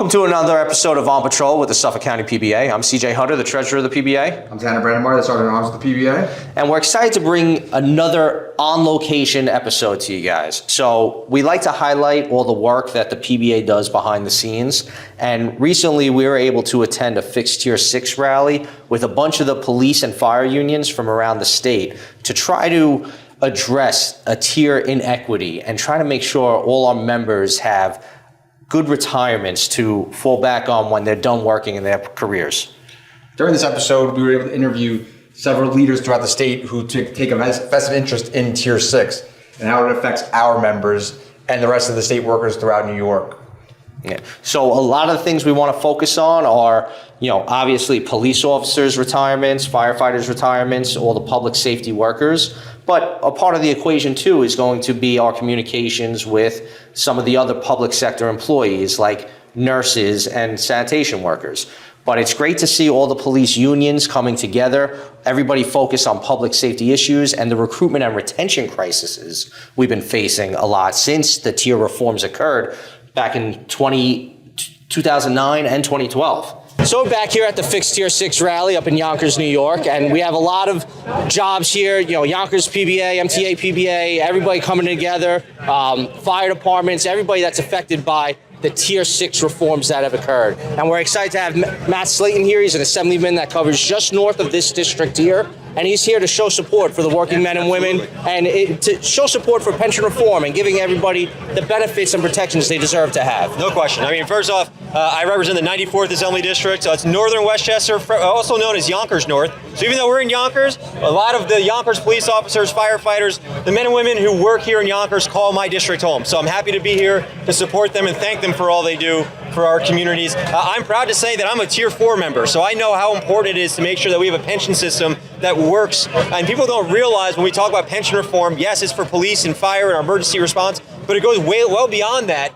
Welcome to another episode of On Patrol with the Suffolk County PBA. I'm CJ Hunter, the treasurer of the PBA. I'm Tanner Brandemar, the sergeant at arms of the PBA. And we're excited to bring another on-location episode to you guys. So we like to highlight all the work that the PBA does behind the scenes. And recently we were able to attend a fixed Tier 6 rally with a bunch of the police and fire unions from around the state to try to address a tier inequity and try to make sure all our members have good retirements to fall back on when they're done working in their careers. During this episode, we were able to interview several leaders throughout the state who take a vested interest in Tier 6 and how it affects our members and the rest of the state workers throughout New York. Yeah. So a lot of the things we want to focus on are, obviously police officers' retirements, firefighters' retirements, all the public safety workers. But a part of the equation too is going to be our communications with some of the other public sector employees like nurses and sanitation workers. But it's great to see all the police unions coming together, everybody focused on public safety issues and the recruitment and retention crises we've been facing a lot since the tier reforms occurred back in 2009 and 2012. So we're back here at the Fixed Tier 6 rally up in Yonkers, New York, and we have a lot of jobs here, Yonkers PBA, MTA PBA, everybody coming together, fire departments, everybody that's affected by the Tier 6 reforms that have occurred. And we're excited to have Matt Slayton here. He's an assemblyman that covers just north of this district here. And he's here to show support for the working men and women and to show support for pension reform and giving everybody the benefits and protections they deserve to have. No question. First off, I represent the 94th Assembly District. So it's northern Westchester, also known as Yonkers North. So even though we're in Yonkers, a lot of the Yonkers police officers, firefighters, the men and women who work here in Yonkers call my district home. So I'm happy to be here to support them and thank them for all they do for our communities. I'm proud to say that I'm a Tier 4 member, so I know how important it is to make sure that we have a pension system that works. And people don't realize when we talk about pension reform, yes, it's for police and fire and our emergency response, but it goes well beyond that.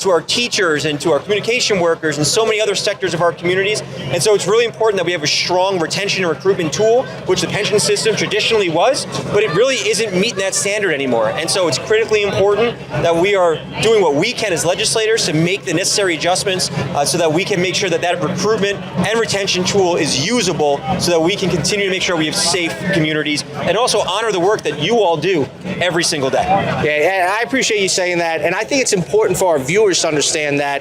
To our teachers and to our communication workers and so many other sectors of our communities. And so it's really important that we have a strong retention and recruitment tool, which the pension system traditionally was, but it really isn't meeting that standard anymore. And so it's critically important that we are doing what we can as legislators to make the necessary adjustments so that we can make sure that that recruitment and retention tool is usable so that we can continue to make sure we have safe communities and also honor the work that you all do every single day. Yeah, and I appreciate you saying that. And I think it's important for our viewers to understand that,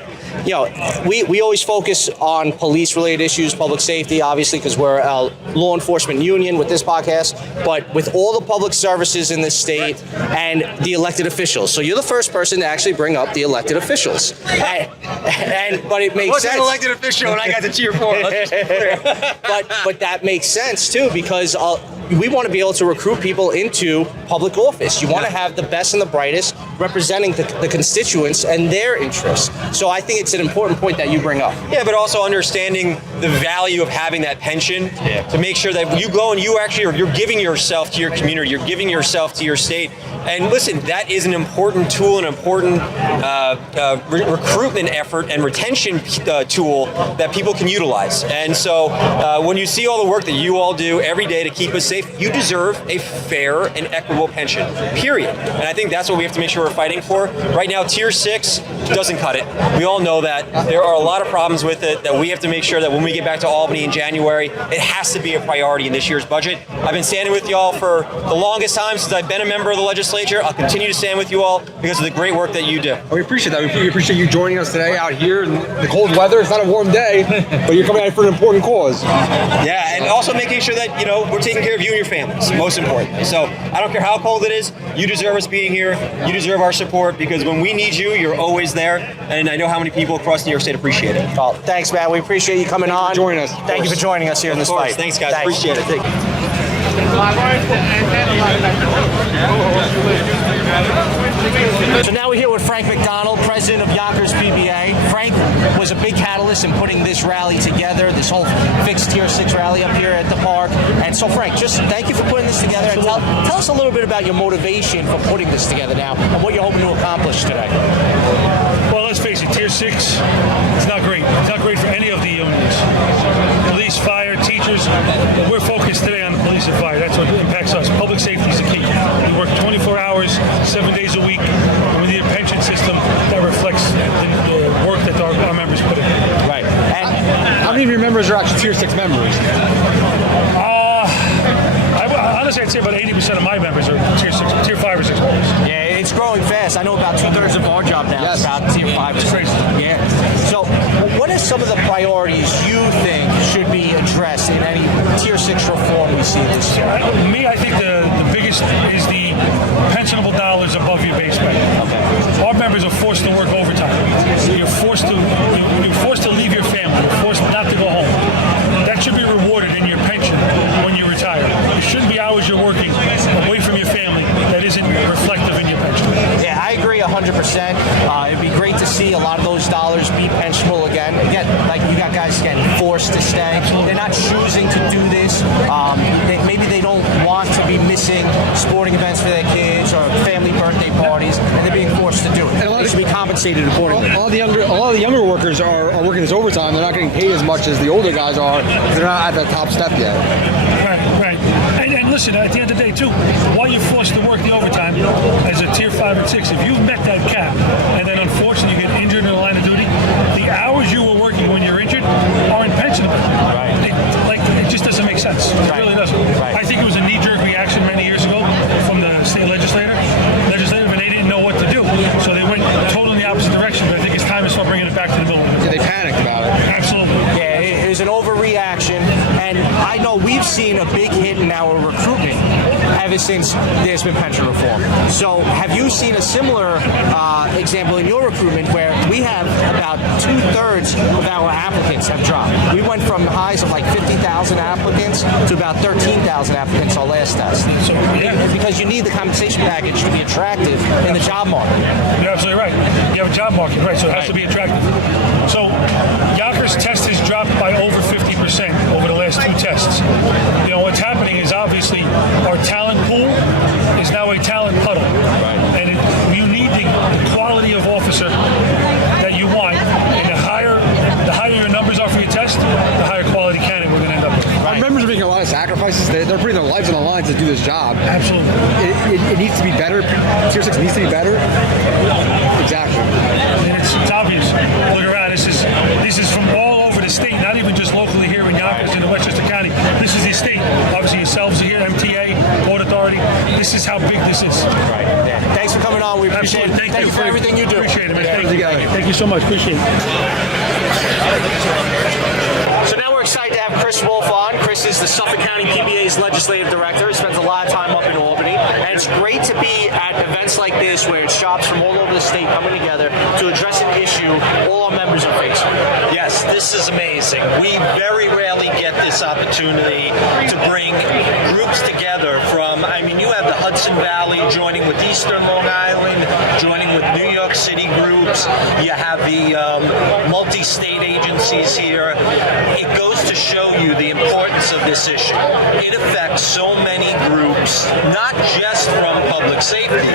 we always focus on police-related issues, public safety, obviously, because we're a law enforcement union with this podcast, but with all the public services in this state and the elected officials. So you're the first person to actually bring up the elected officials. But it makes sense. I was an elected official and I got to Tier 4. But that makes sense, too, because we want to be able to recruit people into public office. You want to have the best and the brightest representing the constituents and their interests. So I think it's an important point that you bring up. Yeah, but also understanding the value of having that pension to make sure that you go and you're giving yourself to your community, you're giving yourself to your state. And listen, that is an important tool, an important recruitment effort and retention tool that people can utilize. And so when you see all the work that you all do every day to keep us safe, you deserve a fair and equitable pension, period. And I think that's what we have to make sure we're fighting for. Right now, Tier 6 doesn't cut it. We all know that. There are a lot of problems with it that we have to make sure that when we get back to Albany in January, it has to be a priority in this year's budget. I've been standing with y'all for the longest time since I've been a member of the legislature. I'll continue to stand with you all because of the great work that you do. We appreciate that. We appreciate you joining us today out here in the cold weather. It's not a warm day, but you're coming out for an important cause. Yeah, and also making sure that, we're taking care of you and your families, most importantly. So I don't care how cold it is, you deserve us being here. You deserve our support because when we need you, you're always there. And I know how many people across New York State appreciate it. Well, thanks, man. We appreciate you coming on. Joining us. Thank you for joining us here in this fight. Thanks, guys. Appreciate it. Thank you. So now we're here with Frank McDonald, president of Yonkers PBA. Frank was a big catalyst in putting this rally together, this whole fixed Tier 6 rally up here at the park. And so, Frank, just thank you for putting this together. And tell us a little bit about your motivation for putting this together now and what you're hoping to accomplish today. Well, let's face it, Tier 6, it's not great. It's not great for any of the unions. Police, fire, teachers, but we're focused today on the police and fire. That's what impacts us. Public safety is the key. We work 24 hours, 7 days a week, and we need a pension system that reflects the work that our members put in. of your members are actually Tier 6 members? Honestly, I'd say about 80% of my members are tier 5 or 6 members. Yeah, it's growing fast. I know about 2/3 of our job now is about tier 5 to 6. Yeah. So, what are some of the priorities you think should be addressed in any tier 6 reform we see this year? I think the biggest is the pensionable dollars above your base pay. Okay. Our members are forced to work overtime. You're forced to leave your family. You're forced not to go home. That should be rewarded in your pension when you retire. It shouldn't be hours you're working away from your family that isn't reflective in your pension. Yeah, I agree 100%. It'd be great to see a lot of those dollars be pensionable again. Again, like you got guys getting forced to stay. They're not choosing to do this. Maybe they don't want to be missing sporting events for their kids or family birthday parties, and they're being forced to do it. And they should be compensated accordingly. A lot of the younger workers are working this overtime. They're not getting paid as much as the older guys are because they're not at that top step yet. Right. And listen, at the end of the day, too, while you're forced to work the overtime as a tier 5 and 6, if you've met that cap and then unfortunately you get injured in the line of duty, the hours you were working when you're injured aren't pensionable. Right. It just doesn't make sense. It really doesn't. Right. I think it was a knee-jerk reaction many years ago from the state legislative, and they didn't know what to do. So they went totally in the opposite direction, but I think it's time to start bringing it back to the middle. Yeah, they panicked about it. Absolutely. Yeah, it was an overreaction, and I know we've seen a big hit in our recruitment ever since there's been pension reform. So have you seen a similar example in your recruitment where we have about 2/3 of our applicants have dropped? We went from highs of like 50,000 applicants to about 13,000 applicants our last test. So, yeah. Because you need the compensation package to be attractive in the job market. You're absolutely right. You have a job market, right? So it has to be attractive. So Yonkers test has dropped by over 50% over the last 2 tests. You know, what's happening is obviously our talent pool is now a talent puddle. And you need the quality of officer that you want. And the higher your numbers are for your test, the higher quality candidate we're going to end up with. Our members are making a lot of sacrifices. They're putting their lives on the line to do this job. Absolutely. It needs to be better. Tier 6 needs to be better. Exactly. And it's obvious. Look around. This is from all over the state, not even just locally here in Yonkers and in Westchester County. This is the state. Obviously, yourselves are here, MTA, Port Authority. This is how big this is. Right. Yeah. Thanks for coming on. We appreciate it. Thank you for everything you do. Appreciate it, man. Yeah, Thank you so much. Appreciate it. So now we're excited to have Chris Wolf on. Chris is the Suffolk County PBA's legislative director. He spends a lot of time up in Albany. And it's great to be at events like this where it's shops from all over the state coming together to address an issue all our members are facing. Yes, this is amazing. We very rarely get this opportunity to bring groups together from, you have the Hudson Valley joining with Eastern Long Island, joining with New York City groups. You have the multi-state agencies here. It goes to show you the importance of this issue. It affects so many groups, not just from public safety,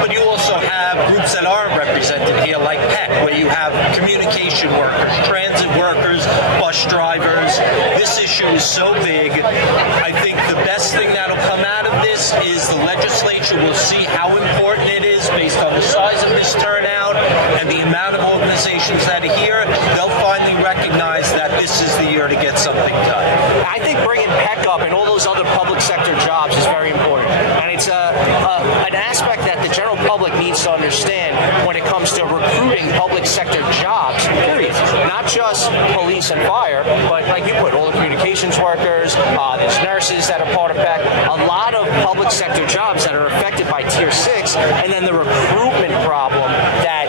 but you also have groups that aren't represented here, like PEC, where you have communication workers, transit workers, bus drivers. This issue is so big. I think the best thing that'll come out of this is the legislature will see how important it is based on the size of this turnout and the amount of organizations that are here. They'll finally recognize that this is the year to get something done. I think bringing PEC up and all those other public sector jobs is very important. And it's an aspect that the general public needs to understand when it comes to recruiting public sector jobs, period. Not just police and fire, but like you put, all the communications workers, there's nurses that are part of PEC, a lot of public sector jobs that are affected by Tier 6, and then the recruitment problem that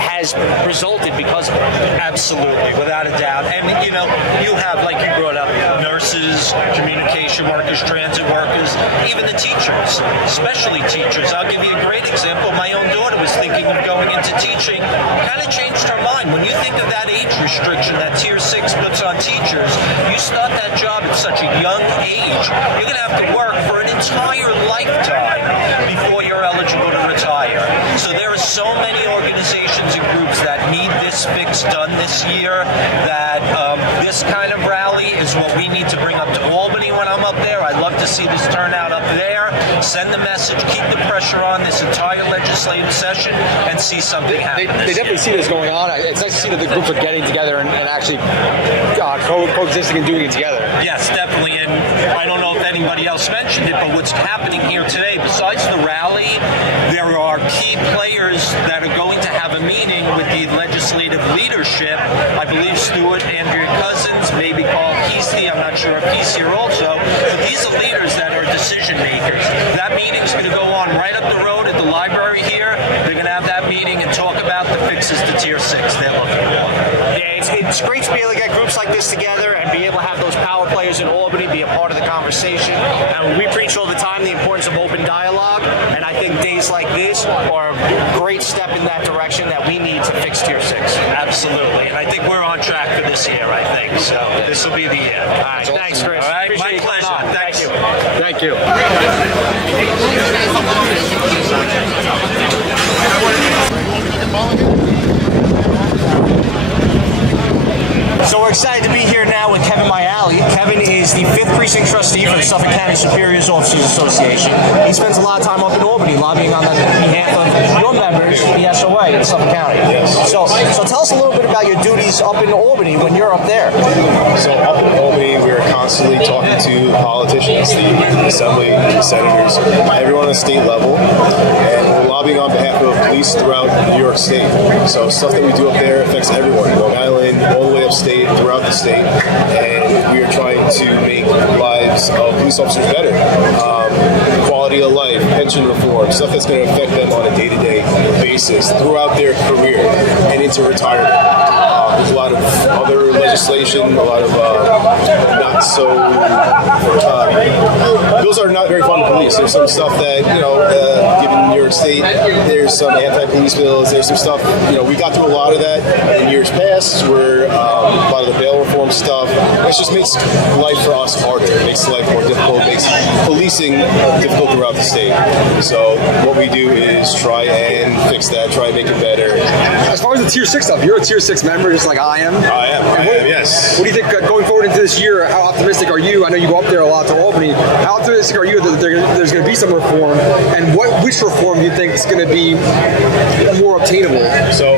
has resulted because of it. Absolutely, without a doubt. And you have, like you brought up, nurses, communication workers, transit workers, even the teachers, especially teachers. I'll give you a great example. My own daughter was thinking of going into teaching, kind of changed her mind. When you think of that age restriction that Tier 6 puts on teachers, you start that job at such a young age, you're going to have to work for an entire lifetime before you're eligible to retire. So there are so many organizations and groups that need this fix done this year that this kind of rally is what we need to bring up to Albany when I'm up there. I'd love to see this turnout up there. Send the message, keep the pressure on this entire legislative session, and see something happen. They definitely see this going on. It's nice to see that the groups are getting together and actually coexisting and doing it together. Yes, definitely. And I don't know if anybody else mentioned it, but what's happening here today, besides the rally, there are key players that are going to have a meeting with the legislative leadership. I believe Stuart, Andrea Cousins, maybe Paul Kesey. I'm not sure if he's here also. But these are leaders that are decision makers. That meeting's going to go on right up the road at the library here. They're going to have that meeting and talk about the fixes to Tier 6 they're looking for. Yeah, it's great to be able to get groups like this together and be able to have those power players in Albany be a part of the conversation. And we preach all the time the importance of open dialogue, and I think days like this are a great step in that direction that we need to fix Tier 6. Absolutely. And I think we're on track for this year, I think. So this will be the year. All right, thanks, Chris. All right, Appreciate my you coming pleasure. on. Thanks. Thank you. So we're excited to be here now with Kevin Mayali. Kevin is the 5th Precinct Trustee for the Suffolk County Superiors Officers Association. He spends a lot of time up in Albany lobbying on behalf of your members, the SOA in Suffolk County. Yes. So tell us a little bit about your duties up in Albany when you're up there. So up in Albany, we are constantly talking to politicians, the assembly, the senators, everyone at the state level, and we're lobbying on behalf of police throughout New York State. So stuff that we do up there affects everyone, Long Island, all the way upstate, throughout the state, and we are trying to make lives of police officers better. Quality of life, pension reform, stuff that's going to affect them on a day-to-day basis throughout their career and into retirement. There's a lot of other legislation, a lot of not so bills are not very fun to police. There's some stuff that, given New York State, there's some anti-police bills. There's some stuff, we got through a lot of that in years past where a lot of the bail reform stuff, it just makes life for us harder. It makes life more difficult. It makes policing difficult throughout the state. So what we do is try and fix that, try and make it better. As far as the Tier 6 stuff, you're a Tier 6 member just like I am. I am, yes. What do you think going forward into this year? How optimistic are you? I know you go up there a lot to Albany. How optimistic are you that there's going to be some reform? And which reform do you think is going to be more obtainable? So,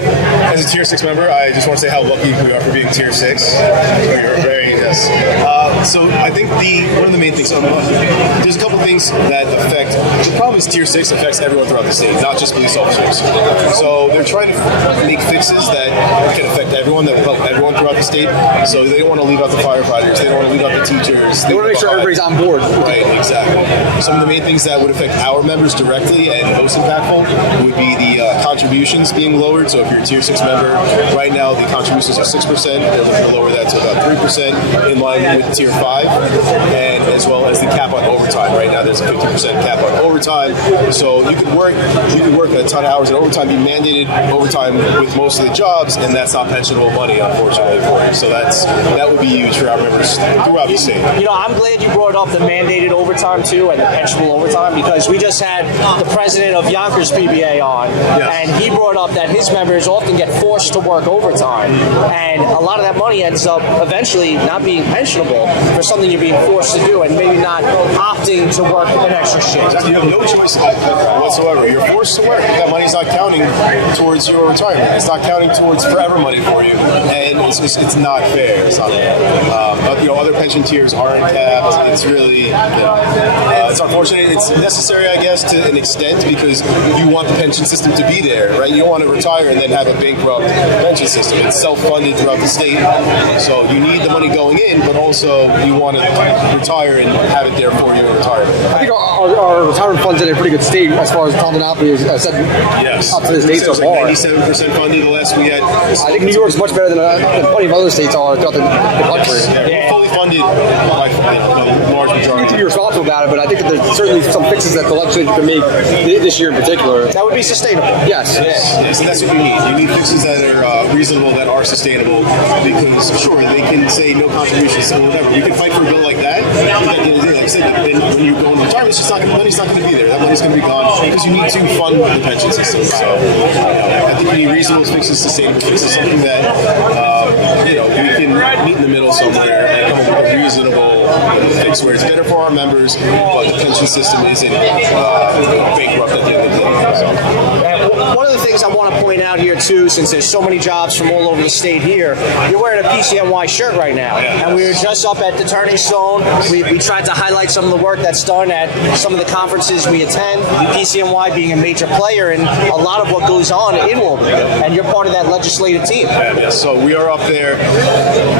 as a Tier 6 member, I just want to say how lucky we are for being Tier 6. We are very, yes. So, I think one of the main things, there's a couple things that affect, the problem is Tier 6 affects everyone throughout the state, not just police officers. So, they're trying to make fixes that can affect everyone, that will help everyone throughout the state. So, they don't want to leave out the firefighters, they don't want to leave out the teachers. They want to make sure everybody's on board. Right, exactly. Some of the main things that would affect our members directly and most impactful would be the contributions being lowered. So if you're a Tier 6 member, right now the contributions are 6%. They're looking to lower that to about 3% in line with Tier 5, and as well as the cap on overtime. Right now there's a 50% cap on overtime. So you could work a ton of hours in overtime, be mandated overtime with most of the jobs, and that's not pensionable money, unfortunately, for you. So that would be huge for our members throughout the state. I'm glad you brought up the mandated overtime too and the pensionable overtime, because we just had the president of Yonkers PBA on, and he brought up that his members often get forced to work overtime, and a lot of that money ends up eventually not being pensionable for something you're being forced to do, and maybe not opting to work an extra shift. You have no choice whatsoever. You're forced to work. That money's not counting towards your retirement. It's not counting towards forever money for you, and it's not fair. It's not fair. Other pension tiers aren't capped. It's really, it's unfortunate. It's necessary, I guess, to an extent, because you want the pension system to be there, right? You don't want to retire and then have a bankrupt pension system. It's self-funded throughout the state, so you need the money going in, but also you want to retire and have it there for your retirement. I think our retirement fund's in a pretty good state as far as Tom Monopoly has said. Yes. Up to this date so Like far. 97% funded the last we had. I think New York's much better than plenty of other states are throughout the country. We're fully funded by a large You need majority. to be responsible about it, but I think that there's certainly some fixes that the legislature can make this year in particular. That would be sustainable. Yes. Yes, and that's what you need. You need fixes that are reasonable, that are sustainable, because sure, they can say no contributions or whatever. You can fight for a bill like that, but at the end of the day, like I said, then when you go into retirement, it's just not, money's not going to be there. That money's going to be gone because you need to fund the pension system. So I think you need reasonable fixes, sustainable fixes, something that we can meet in the middle somewhere and come up with a reasonable fix where it's better for our members, but the pension system isn't bankrupt at the end of the day. So. one of the things I want to point out here too, since there's so many jobs from all over the state here, you're wearing a PCNY shirt right now, and we were just up at the Turning Stone. We tried to highlight some of the work that's done at some of the conferences we attend. PCNY being a major player in a lot of what goes on in Albany, and you're part of that legislative team. Yes, so we are up there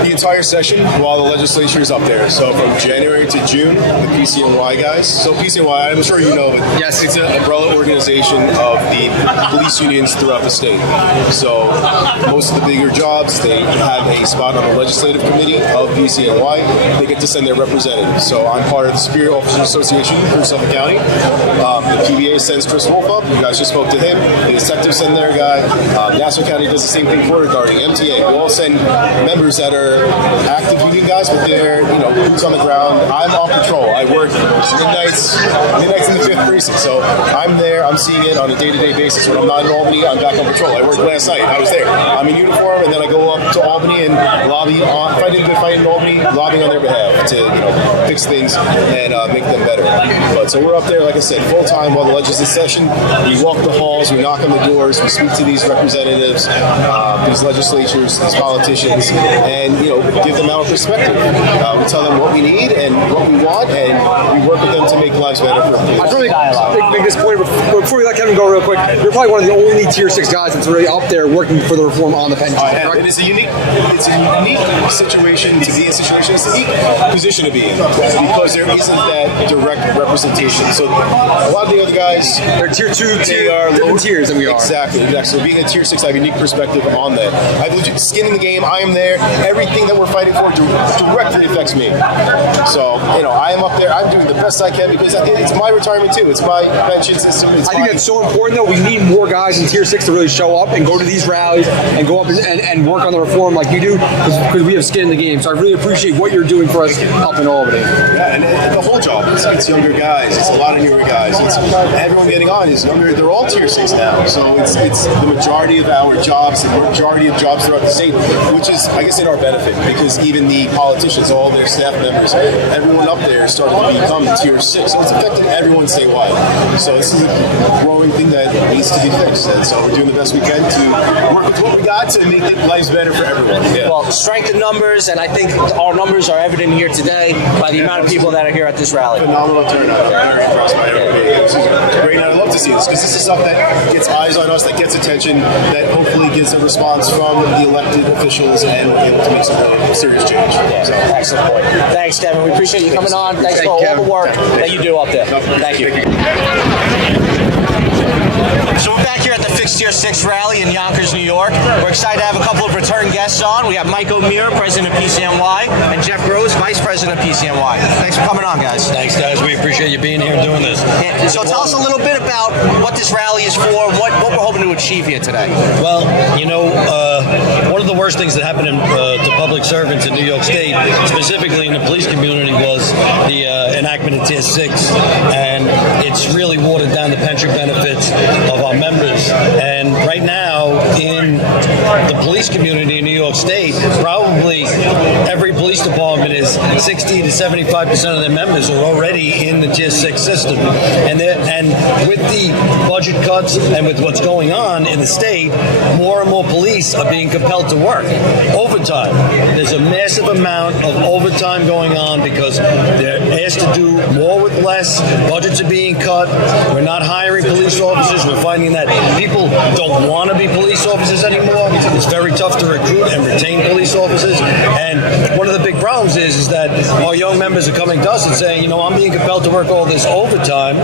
the entire session while the legislature is up there. So from January to June, the PCNY guys. So PCNY, I'm sure you know, but yes, it's an umbrella organization of the police unions throughout the state. So most of the bigger jobs, they have a spot on the legislative committee of PCNY. They get to send their representatives. So I'm part of the Superior Officers Association for Suffolk County. The PBA sends Chris Wolf up. You guys just spoke to him. The detectives send their guy. Nassau County does the same thing for regarding MTA. We all send members that are active union guys, but they're boots on the ground. I'm off patrol. I work midnights in the 5th precinct. So I'm there. I'm seeing it on a day-to-day basis. When I'm not in Albany, I'm back on patrol. I worked last night. I was there. I'm in uniform, and then I go up to Albany and lobby on. If I did a good fight in Albany, lobbying on their behalf to fix things and make them better. But so we're up there, like I said, full time while the legislative session. We walk the halls, we knock on the doors, we speak to these representatives, these legislatures, these politicians, and give them our perspective. We tell them what we need and what we want, and we work with them to make lives better for them. I really make this point before we let Kevin go real quick. You're probably one of the only Tier 6 guys that's really up there working for the reform on the pension. Right? It is a unique situation to be in. It's a unique position to be in because there isn't that direct representation. So a lot of the other guys, they're Tier 2, they are different tiers than we are. Exactly. So being a Tier 6, I have a unique perspective on that. I have legit skin in the game. I am there. Everything that we're fighting for directly affects me. So I am up there. I'm doing the best I can because it's my retirement too. It's my pension system. I think that's so important though. We need more guys in Tier 6 to really show up and go to these rallies and go up and work on the reform like you do because we have skin in the game. So I really appreciate what you're doing for us up in Albany. Yeah, and the whole job, it's younger guys. It's a lot of newer guys. It's everyone getting on is younger. They're all Tier 6 now. So it's the majority of our jobs, the majority of jobs throughout the state, which is, I guess, in our benefit because even the politicians, all their staff members, everyone up there is starting to become Tier 6. So it's affecting everyone statewide. So this is a growing thing that needs to be fixed. And so we're doing the best we can to work with what we got to make lives better for everyone. Yeah. Well, strength in numbers, and I think our numbers are evident here today by the amount of people that are here at this rally. Phenomenal turnout. Very impressed by everybody. It's great. I love to see this because this is stuff that gets eyes on us, that gets attention, that hopefully gets a response from the elected officials and we're able to make some really serious change. Yeah, so. Excellent point. Thanks, Kevin. We appreciate you coming on. Thanks for all the work that you do up there. Thank you. So we're back here at the Fixed Tier 6 rally in Yonkers, New York. We're excited to have a couple of return guests on. We have Mike O'Meara, President of PCNY, and Jeff Rose, Vice President of PCNY. Thanks for coming on, guys. Thanks, guys. We appreciate you being here and doing this. Yeah, so tell us a little bit about what this rally is for, what we're hoping to achieve here today. Well, one of the worst things that happened to public servants in New York State, specifically in the police community, was the enactment of Tier 6. And it's really watered down the pension benefits of our members. And right now, in the police community in New York State, probably every police department is 60 to 75% of their members are already in the Tier 6 system. And with the budget cuts and with what's going on in the state, more and more police are being compelled to work overtime. There's a massive amount of overtime going on because they're asked to do more with less. Budgets are being cut. We're not hiring police officers. We're finding that people don't want to be police officers anymore. It's very tough to recruit and retain police officers. And one of the big problems is that our young members are coming to us and saying, I'm being compelled to work all this overtime,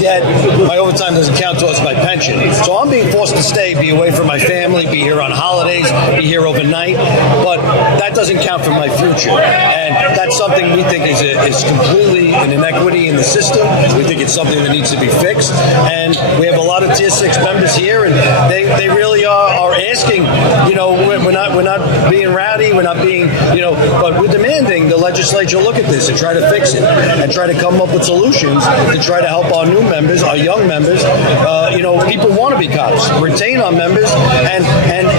yet my overtime doesn't count towards my pension. So I'm being forced to stay, be away from my family, be here on holidays, be here overnight, but that doesn't count for my future. And that's something we think is completely an inequity in the system. We think it's something that needs to be fixed. And we have a lot of Tier 6 members here, and they really are asking, we're not being rowdy, we're not being, but we're demanding the legislature look at this and try to fix it and try to come up with solutions to try to help our new members, our young members. People want to be cops. Retain our members and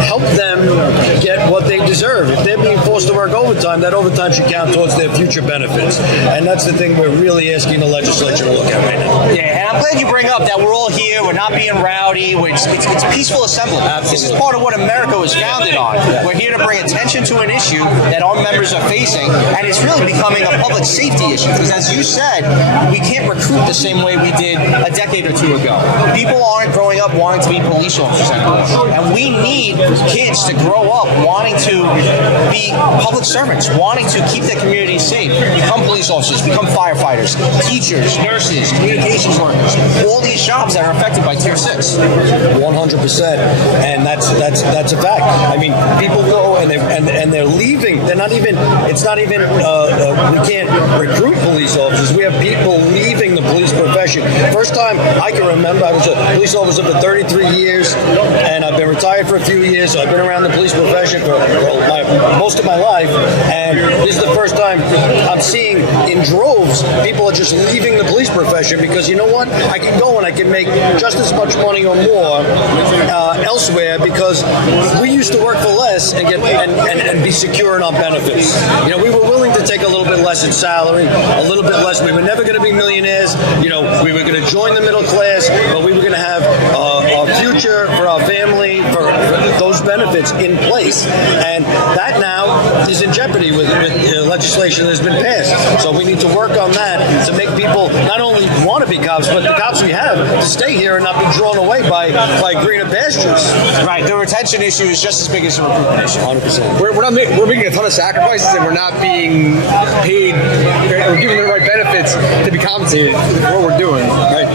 help them get what they deserve. If they're being forced to work overtime, that overtime should count towards their future benefits. And that's the thing we're really asking the legislature to look at right now. Yeah, and I'm glad you bring up that we're all here. We're not being rowdy. It's peaceful assembly. This is part of what America was founded on. We're here to bring attention to an issue that our members are facing, and it's really becoming a public safety issue. Because as you said, we can't recruit the same way we did a decade or two ago. People aren't growing up wanting to be police officers anymore, and we need kids to grow up wanting to be public servants, wanting to keep their community safe, become police officers, become firefighters, teachers, nurses, communications workers, all these jobs that are affected by Tier 6. 100%, and that's a fact. I mean, people go and they're leaving. They're not even. It's not even. We can't recruit police officers. We have people leaving the police profession. First time I can remember, I was a police officer for 33 years, and I've been retired for a few years. So I've been around the police profession for most of my life, and this is the first time I'm seeing in droves people are just leaving the police profession because you know what? I can go and I can make just as much money or more elsewhere because we used to work for less and get and be secure in our benefits. You know, we were willing to take a little bit less in salary, a little bit less. We were never going to be millionaires. You know, we were going to join the middle class, but we were going to have our future for our family, for those benefits in place, and that now is in jeopardy with legislation that has been passed. So we need to work on that to make people not only want to be cops, but the cops we have to stay here and not be drawn away by greener pastures. Right. The retention issue is just as big as the recruitment issue. 100%. We're making a ton of sacrifices, and we're not being paid or given the right benefits to be compensated for what we're doing. Right.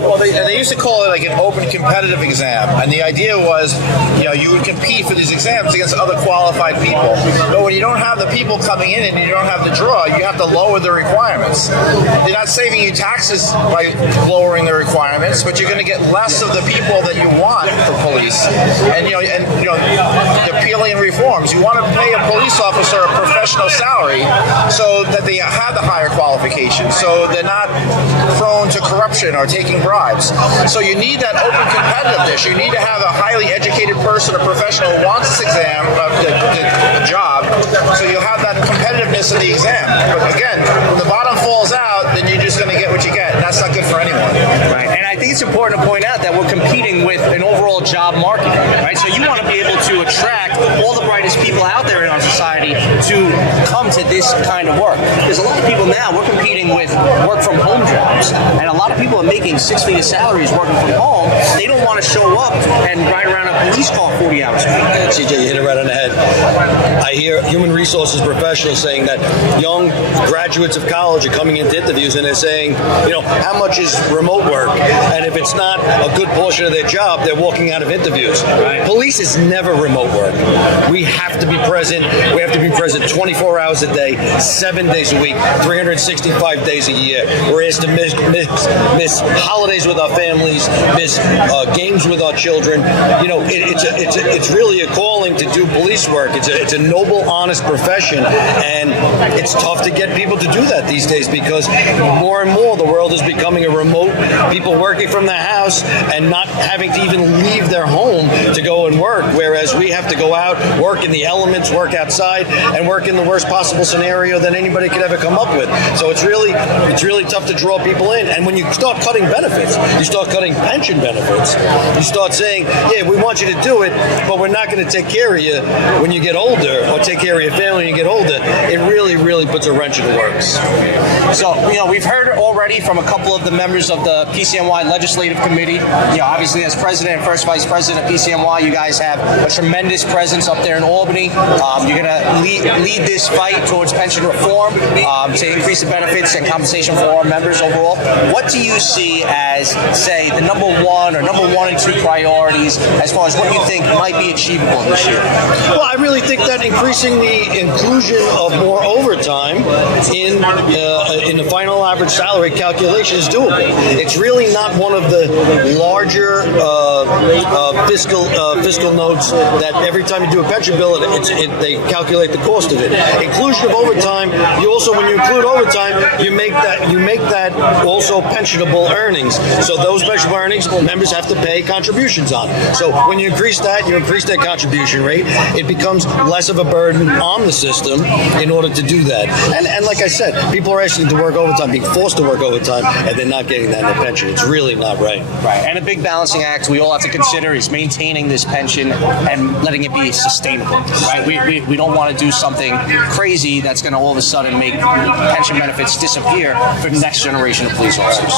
Well, they used to call it like an open competitive exam, and the idea was, you know, you would compete for these exams against other qualified people. But when you don't have the people coming in and you don't have the draw, you have to lower the requirements. They're not saving you taxes by lowering the requirements, but you're going to get less of the people that you want for police. And the peeling reforms. You want to pay a police officer a professional salary so that they have the higher qualifications, so they're not prone to corruption or taking bribes. So you need that open competitiveness. You need to have a highly educated person, a professional who wants this exam, the job, so you'll have that competitiveness in the exam. But again, when the bottom falls out, then you're just going to get what you get. And that's not good for anyone. Right. And I think it's important to point out that we're competing with an overall job market, right? So you want to be able to attract all the brightest people out there in our society to come to this kind of work. There's a lot of people now, we're competing with work from home jobs, and a lot of people are making six-figure salaries working from home. They don't want to show up and ride around a police car 40 hours a week. CJ, you hit it right on the head. I hear human resources professionals saying that young graduates of college are coming into interviews and they're saying, you know, how much is remote work? And if it's not a good portion of their job, they're walking out of interviews. Right. Police is never remote work. We have to be present. We have to be present 24 hours a day, 7 days a week, 365 days a year. We're asked to miss holidays with our families, miss games with our children. You know, it's really a calling to do police work. It's a noble, honest profession, and it's tough to get people to do that these days because more and more the world is becoming a remote, people working from their house and not having to even leave their home to go and work, whereas we have to go out, work in the elements, work outside, and work in the worst possible scenario that anybody could ever come up with. So it's really tough to draw people in. And when you start cutting benefits, you start cutting pension benefits, you start saying, yeah, we want you to do it, but we're not going to take care of you when you get older or take care of your family when you get older, it really puts a wrench in the works. So, you know, we've heard already from a couple of the members of the PCNY Legislative Committee. You know, obviously as president and first vice president of PCNY, you guys have a tremendous presence up there in Albany. You're going to lead this fight towards pension reform to increase the benefits and compensation for our members overall. What do you see as, say, the number one and two priorities as far as what you think might be achievable this year? Well, I really think that increasing the inclusion of more overtime in the final average salary calculation is doable. It's really not one of the larger fiscal notes that every time you do a pension bill, they they calculate the cost of it. Inclusion of overtime, you also, when you include overtime, you make that also pensionable earnings. So those pensionable earnings, members have to pay contributions on. So when you increase that contribution rate, it becomes less of a burden on the system in order to do that. And like I said, people are asking to work overtime, being forced to work overtime, and they're not getting that in their pension. It's really not right. Right, and a big balancing act we all have to consider is maintaining this pension and letting it be sustainable. Right, we don't want to do something crazy that's going to all of a sudden make pension benefits disappear for the next generation of police officers.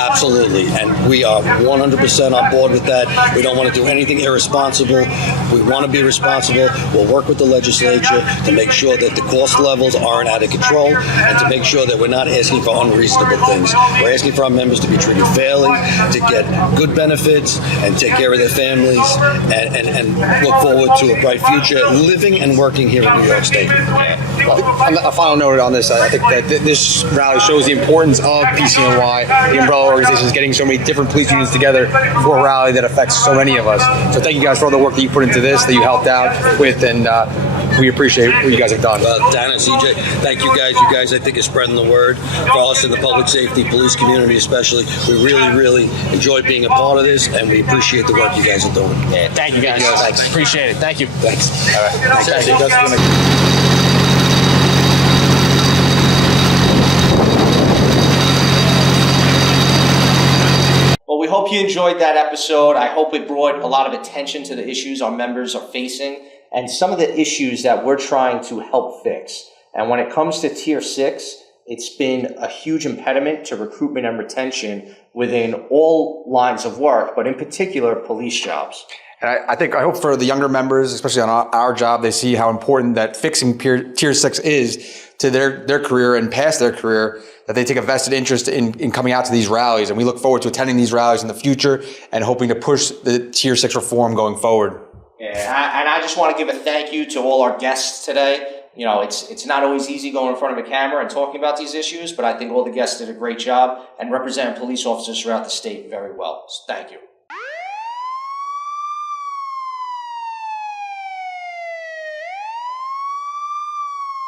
Absolutely, and we are 100% on board with that. We don't want to do anything irresponsible. We want to be responsible. We'll work with the legislature to make sure that the cost levels aren't out of control and to make sure that we're not asking for unreasonable things. We're asking for our members to be treated fairly, to get good benefits, and take care of their families, and look forward to a bright future living and working here in New York State. A final note on this, I think that this rally shows the importance of PCNY, the umbrella organizations, getting so many different police unions together for a rally that affects so many of us. So thank you guys for all the work that you put into this, that you helped out with, and we appreciate what you guys have done. Dana, CJ, thank you guys. You guys, I think, are spreading the word for us in the public safety, police community especially. We really, really enjoy being a part of this, and we appreciate the work you guys are doing. Yeah, thank you guys. Thanks. Appreciate it. Thank you. Thanks. All right. Thanks, Well, we hope you enjoyed that episode. I hope it brought a lot of attention to the issues our members are facing and some of the issues that we're trying to help fix. And when it comes to Tier 6, it's been a huge impediment to recruitment and retention within all lines of work, but in particular, police jobs. And I hope for the younger members, especially on our job, they see how important that fixing Tier 6 is to their career and past their career, that they take a vested interest in coming out to these rallies. And we look forward to attending these rallies in the future and hoping to push the Tier 6 reform going forward. Yeah, and I just want to give a thank you to all our guests today. You know, it's not always easy going in front of a camera and talking about these issues, but I think all the guests did a great job and represented police officers throughout the state very well. So thank you.